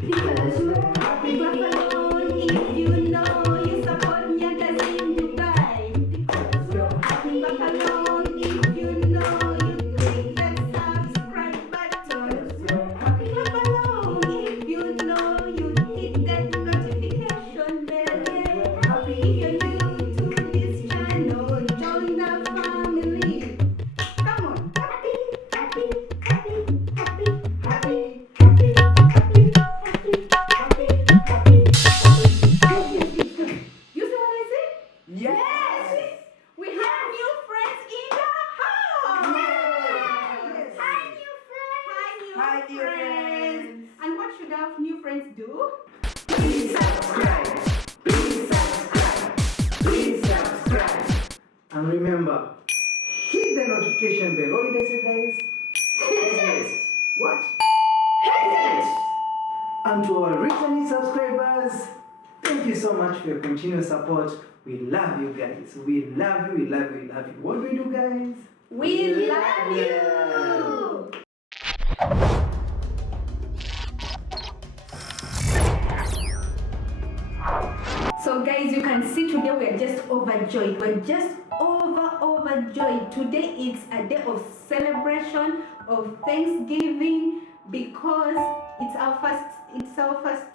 Because you're happy. Clap along if you know you support Nyagaz in Dubai. Because you're happy. Clap along if you know you click that subscribe button. Because you're happy. Clap along if you know you hit that notification bell. Happy if you're new to this channel, join the family. Come on, happy, happy, happy, happy, happy, happy, happy, happy, happy, happy. You see what I said? Yes. We have new friends in the house. Yes. Hi, new friends. Hi, new friends. And what should our new friends do? Please subscribe. Please subscribe. Please subscribe. And remember, hit the notification bell. What did I say, guys? Hit it. What? Hit it. And to our returning subscribers, thank you so much for your continuous support. We love you guys. We love you. We love you. We love you. What do we do, guys? We love you. So guys, you can see today we are just overjoyed. We're just overjoyed. Today is a day of celebration, of Thanksgiving, because it's our first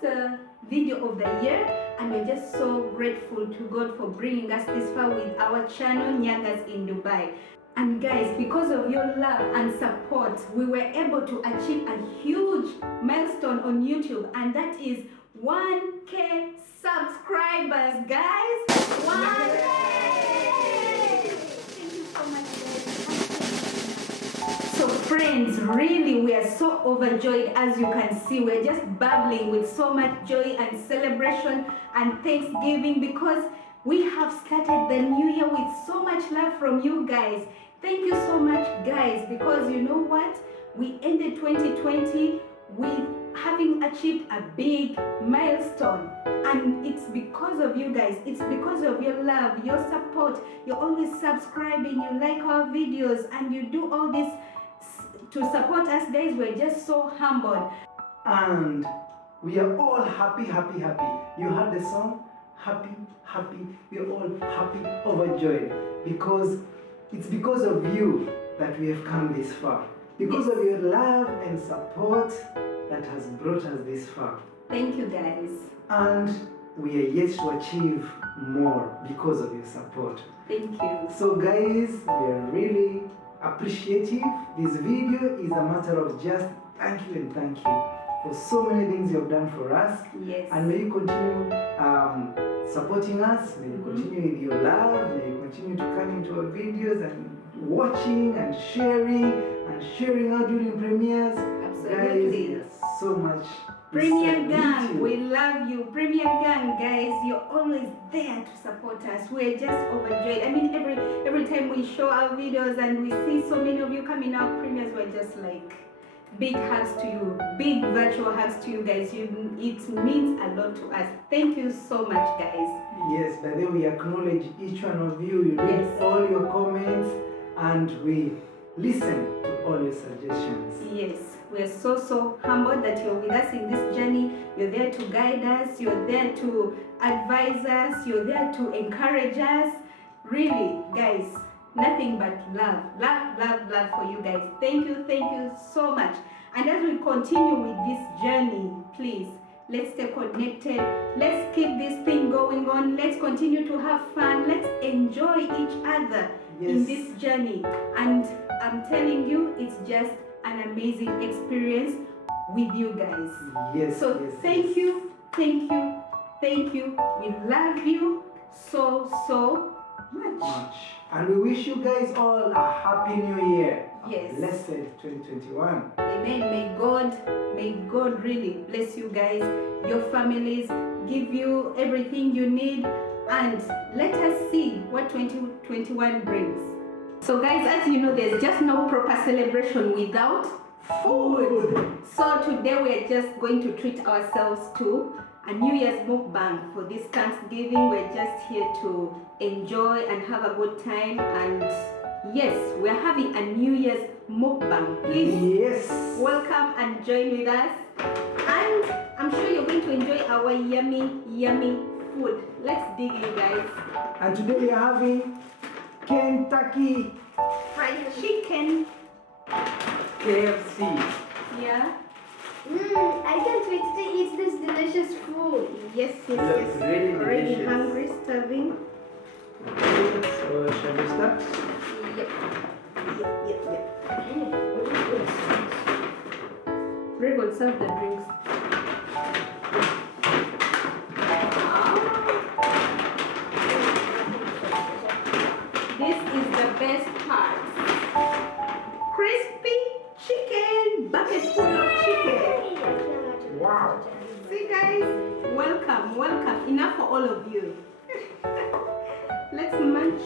video of the year, and we're just so grateful to God for bringing us this far with our channel Nyagaz in Dubai. And guys, because of your love and support, we were able to achieve a huge milestone on YouTube, and that is 1K subscribers, guys. 1K! Thank you so much, guys. So friends, really we are so overjoyed. As you can see, we're just bubbling with so much joy and celebration and thanksgiving, because we have started the new year with so much love from you guys. Thank you so much, guys, because you know what? We ended 2020 with having achieved a big milestone, and it's because of you guys. It's because of your love, your support. You're always subscribing, you like our videos, and you do all this to support us, guys. We're just so humbled, And we are all happy. You heard the song? Happy. We're all happy, overjoyed, because it's because of you that we have come this far. Because of your love and support that has brought us this far. Thank you, guys. And we are yet to achieve more because of your support. Thank you. So guys, we are really appreciative. This video is a matter of just thank you for so many things you have done for us. Yes. And may you continue supporting us. May you continue with your love. May you continue to come into our videos and watching and sharing out during premieres. Absolutely. Guys, so much. Premier Gang, we love you. Premier Gang, guys, you're always there to support us. We're just overjoyed. I mean, every time we show our videos and we see so many of you coming out premieres, we're just like, big hugs to you, big virtual hugs to you guys. It means a lot to us. Thank you so much, guys. Yes, by the way, we acknowledge each one of you. We read all your comments and we listen to all your suggestions. Yes, we're so humbled that you're with us in this journey. You're there to guide us, you're there to advise us, you're there to encourage us. Really, guys, nothing but love for you guys. Thank you so much. And as we continue with this journey, please, let's stay connected. Let's keep this thing going on. Let's continue to have fun. Let's enjoy each other in this journey. And I'm telling you, it's just an amazing experience with you guys. Yes. So thank you. We love you so much. And we wish you guys all a happy new year. Yes. A blessed 2021. Amen. May God really bless you guys, your families, give you everything you need, and let us see what 2021 brings. So guys, as you know, there's just no proper celebration without food. So today we're just going to treat ourselves to a New Year's mukbang for this Thanksgiving. We're just here to enjoy and have a good time, and yes, we're having a New Year's mukbang. Please welcome and join with us. And I'm sure our yummy food. Let's dig in, guys. And today we are having Kentucky Fried chicken. KFC. Yeah. I can't wait to eat this delicious food. Yes. Looks really Already delicious. hungry, starving. Okay, so shall we start? Yep. What is this? We're going to serve the drinks. This is the best part. Crispy chicken, bucket full of chicken. Wow. See guys, welcome. Enough for all of you. Let's munch.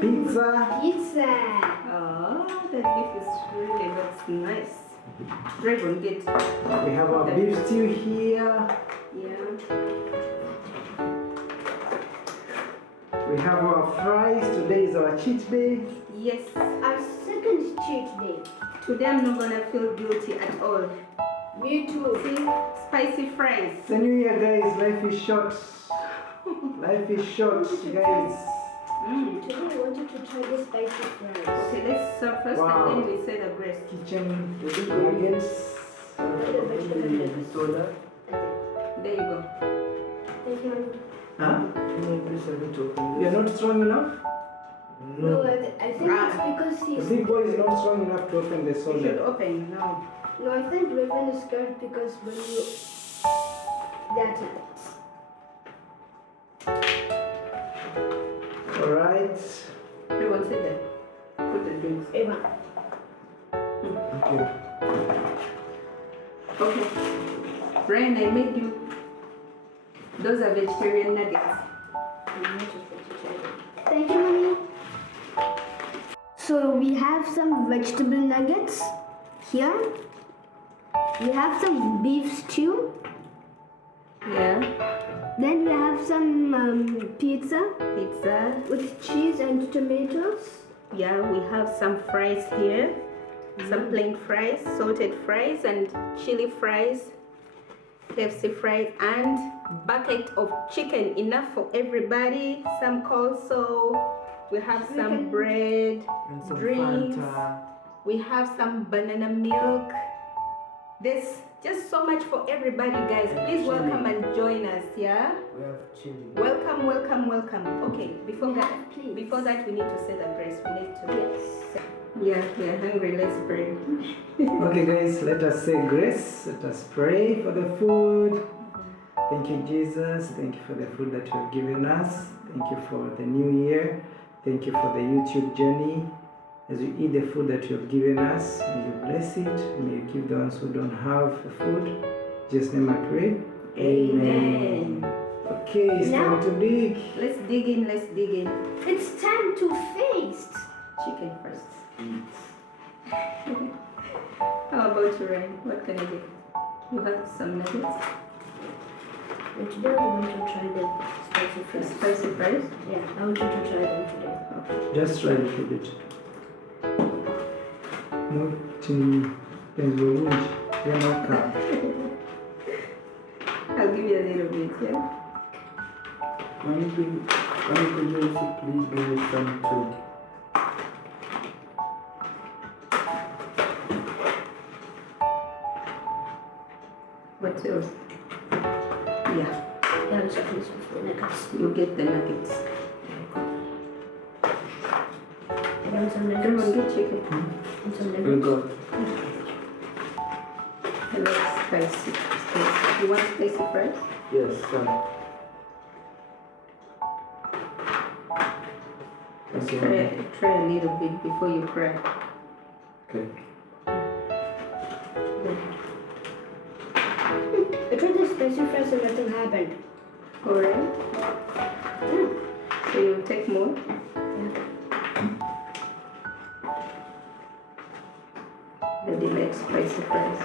Pizza. Pizza. Oh, that beef is really looks nice. Dragon, get. We have our beef stew here. Yeah. We have our fries. Today is our cheat day. Yes. Our second cheat day. Today I'm not gonna feel guilty at all. Me too. See, spicy fries. It's a new year, guys. Life is short. Life is short, guys. Today I wanted to try the spicy fries. Okay, let's serve first Wow. and then we say the grace. Kitchen nuggets. Soda. There you go. Thank you. Huh? You are not strong enough? No, I think it's because The he's. big boy is not strong enough to open the You should soda. open now. No, I think Raven is scared because when you. That's it. Alright. Everyone sit there. Put the drinks. Eva. Okay. Okay. Brian, I made you. Those are vegetarian nuggets. Thank you, Mommy. So we have some vegetable nuggets here. We have some beef stew. Yeah. Then we have some pizza Pizza. with cheese and tomatoes. Yeah, we have some fries here. Some plain fries, salted fries, and chili fries, KFC fries, and bucket of chicken. Enough for everybody. Some coleslaw. We have some bread, And some drinks. Fanta. We have some banana milk. There's just so much for everybody, guys. Please welcome and join us. Yeah. We have chili. Welcome. Okay. Before that, Please. we need to say the grace. We need to. Yes. Yeah, we are hungry. Let's pray. Okay, guys, let us say grace. Let us pray for the food. Thank you, Jesus. Thank you for the food that you have given us. Thank you for the new year. Thank you for the YouTube journey. As we eat the food that you have given us, may you bless it. May you give the ones who don't have the food. In Jesus' name I pray. Amen. Okay, it's Now- time to dig. Let's dig in. It's time to feast. Chicken first. How about you, Ryan? What can I get? You have some nuggets? And today I want to try the spicy The fries. spicy fries? Yeah, I want you to try them today. Just try a little bit. I'll give you a little bit, yeah? When you produce it, please give me some too. What else? Yeah, Yeah, it's a piece of the nuggets. you get the nuggets. I want some Everyone nuggets. get chicken. And some We'll nuggets. go. I like spicy. You want spicy fries? Yes, son. Try a little bit before you cry. Okay. I tried the spicy fries and nothing happened. Alright. So you take more? Daddy likes spicy fries.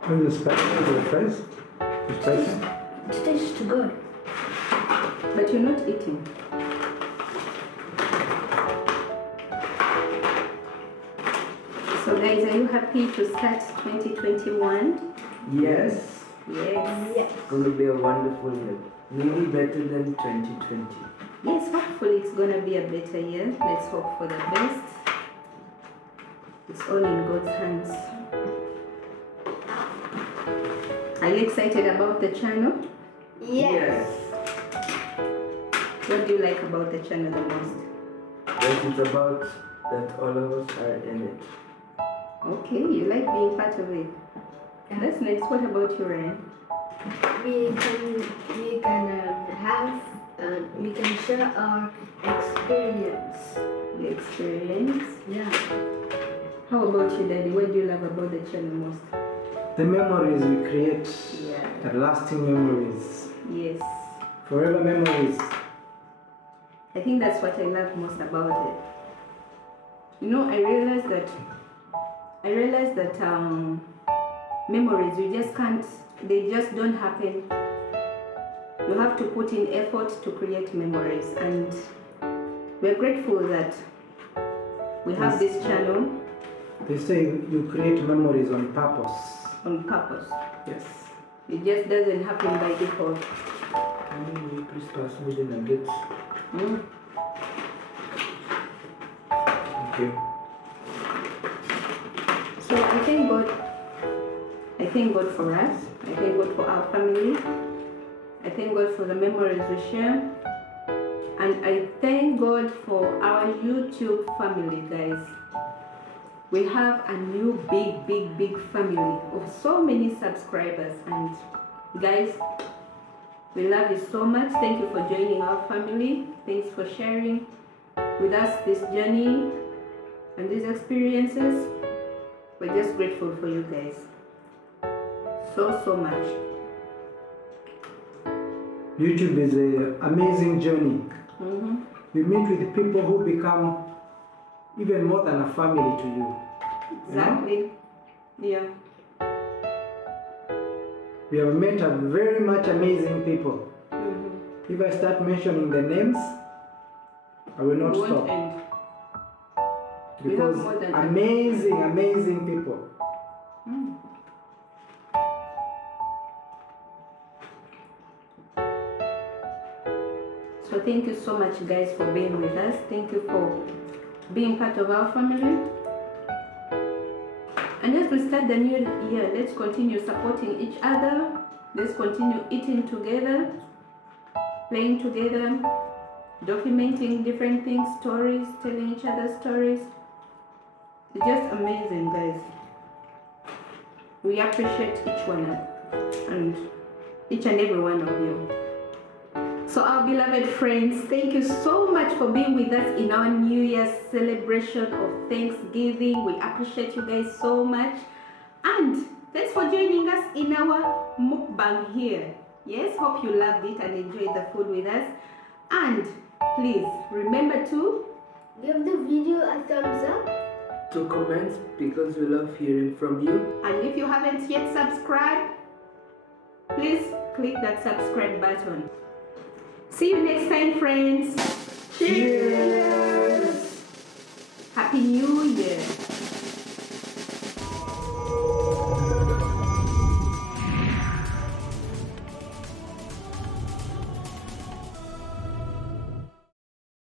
How is the spicy with the fries? It's spicy? It tastes good. But you're not eating. So guys, are you happy to start 2021? Yes. Yes. Yes. It's gonna be a wonderful year. Maybe better than 2020. Yes, hopefully it's gonna be a better year. Let's hope for the best. It's all in God's hands. Are you excited about the channel? Yes. What do you like about the channel the most? Yes, it's about that all of us are in it. Okay, you like being part of it. That's nice. What about you, Ryan? We can share our experience. The experience. Yeah. How about you, Daddy? What do you love about the channel most? The memories we create, Yeah. the lasting memories, Yes. forever memories. I think that's what I love most about it. You know, I realized that memories, you just can't, they just don't happen. You have to put in effort to create memories, and we're grateful that we have this channel They say you create memories on purpose. on purpose. Yes. It just doesn't happen by default. Can you please pass me the nuggets? Mm. Thank you. So I thank God. I thank God for us. I thank God for our family. I thank God for the memories we share. And I thank God for our YouTube family, guys. We have a new big family of so many subscribers. And guys, we love you so much. Thank you for joining our family. Thanks for sharing with us this journey and these experiences. We're just grateful for you guys. So much. YouTube is an amazing journey. Mm-hmm. You meet with people who become even more than a family to you. Exactly. Yeah. We have met a very much amazing people. Mm-hmm. If I start mentioning the names, I will not We won't stop. end. We have Because more than amazing people. Mm. So thank you so much, guys, for being with us. Thank you for being part of our family. And as we start the new year, let's continue supporting each other. Let's continue eating together, playing together, documenting different things, stories, telling each other stories. It's just amazing, guys. We appreciate each one and each and every one of you. So our beloved friends, thank you so much for being with us in our New Year's celebration of Thanksgiving. We appreciate you guys so much. And thanks for joining us in our mukbang here. Yes, hope you loved it and enjoyed the food with us. And please remember to Give the video a thumbs up. To comment, because we love hearing from you. And if you haven't yet subscribed, please click that subscribe button. See you next time, friends. Cheers! Happy New Year!